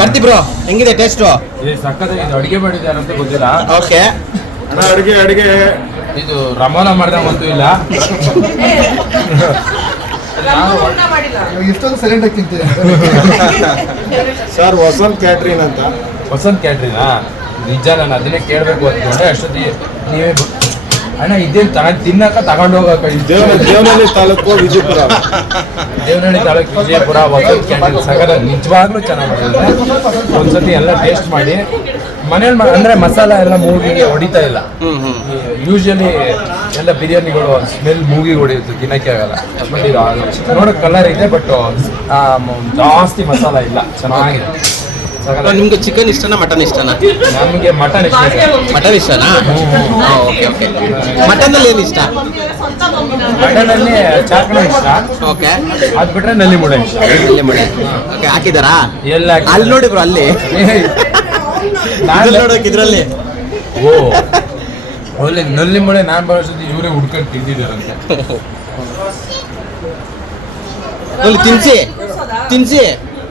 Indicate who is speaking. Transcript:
Speaker 1: ಬರ್ತಿ ಬ್ರೋ ಹೆಂಗಿದೆ ಟೇಸ್ಟ್
Speaker 2: ಏ ಸಕ್ಕತ್ತಾಗಿ ಇದು ಅಡುಗೆ ಮಾಡಿದ್ಯಾನಂತ ಗೊತ್ತಿಲ್ಲ
Speaker 1: ಓಕೆ
Speaker 3: ಅಣ್ಣ ಅಡುಗೆ ಅಡುಗೆ
Speaker 1: ಇದು ರಮಾನ ಮಾಡ್ದಾಗ ಅಂತೂ ಇಲ್ಲ
Speaker 4: ಇಷ್ಟೊಂದು
Speaker 5: ಇಷ್ಟ ಸಿಲಿಂಡಾಗಿದ್ದೆ
Speaker 6: ಸರ್ ಸರ್ ಹೊಸಂತ ಕ್ಯಾಟ್ರಿನ್ ಅಂತ
Speaker 1: ವಸಂತ್ ಕ್ಯಾಟ್ರೀನಾ ನಿಜ ನಾನು ಅದನ್ನೇ ಕೇಳಬೇಕು ಅಂದ್ಕೊಂಡೆ ಅಷ್ಟೊತ್ತಿಗೆ ನೀವೇ ಅಣ್ಣ ಇದೇ ತ ತಿನ್ನಕ ತಗೊಂಡು ಹೋಗಾಕ ಇದು
Speaker 6: ದೇವಾಲೇ ತಾಲೂಕು ವಿಜಯಪುರ
Speaker 1: ದೇವನಹಳ್ಳಿ ತಾಳಕ್ಕೆ ವಿಜಯಪುರ ಚೆನ್ನಾಗಿ ಸಾಗರ ನಿಜವಾಗ್ಲೂ ಚೆನ್ನಾಗಿ
Speaker 6: ಒಂದ್ಸತಿ ಎಲ್ಲ ಟೇಸ್ಟ್ ಮಾಡಿ ಮನೇಲಿ ಅಂದ್ರೆ ಮಸಾಲ ಎಲ್ಲ ಮೂಗಿಗೆ ಹೊಡಿತಾ ಇಲ್ಲ ಯೂಶಲಿ ಎಲ್ಲ ಬಿರಿಯಾನಿಗಳು ಸ್ಮೆಲ್ ಮೂಗಿ ಹೊಡಿಯುತ್ತೆ ದಿನಕ್ಕೆ ಆಗಲ್ಲ ನೋಡ ಕಲರ್ ಇದೆ ಬಟ್ ಜಾಸ್ತಿ ಮಸಾಲ ಇಲ್ಲ ಚೆನ್ನಾಗಿದೆ
Speaker 1: ನಿಮ್ಗೆ ಚಿಕನ್ ಇಷ್ಟನಾ ಮಟನ್ ಇಷ್ಟನಾ
Speaker 6: ನಮಗೆ ಮಟನ್ ಇಷ್ಟ
Speaker 1: ಮಟನ್ ಇಷ್ಟನಾ ಓಕೆ ಓಕೆ ಮಟನ್ ಅಲ್ಲಿ ಏನು ಇಷ್ಟ
Speaker 6: ಮಟನಲ್ಲಿ ಚಾಕ್ಲೇಟ್ ಇಷ್ಟ ಓಕೆ ಅದು ಬಿಟ್ರೆ ನಲ್ಲಿ ಮುಳೆ
Speaker 1: ನಲ್ಲಿ ಮುಳೆ ಓಕೆ ಹಾಕಿದಾರಾ ಎಲ್ಲ ನೋಡಿ ನೋಡಿದ್ರು ಅಲ್ಲಿ ನಾನು ನೋಡೋಕೆ ಇದ್ರಲ್ಲಿ
Speaker 6: ಓ ಅಲ್ಲಿ ನಾನು ಮುಳೆ ನಾನು ಬಳಸಿದ್ದು ಇವರೇ ಹುಡ್ಕೊಂಡು ತಿಂದಿದ್ದಾರಂತೆ
Speaker 1: ಅಲ್ಲಿ ತಿನ್ಸಿ ತಿನ್ಸಿ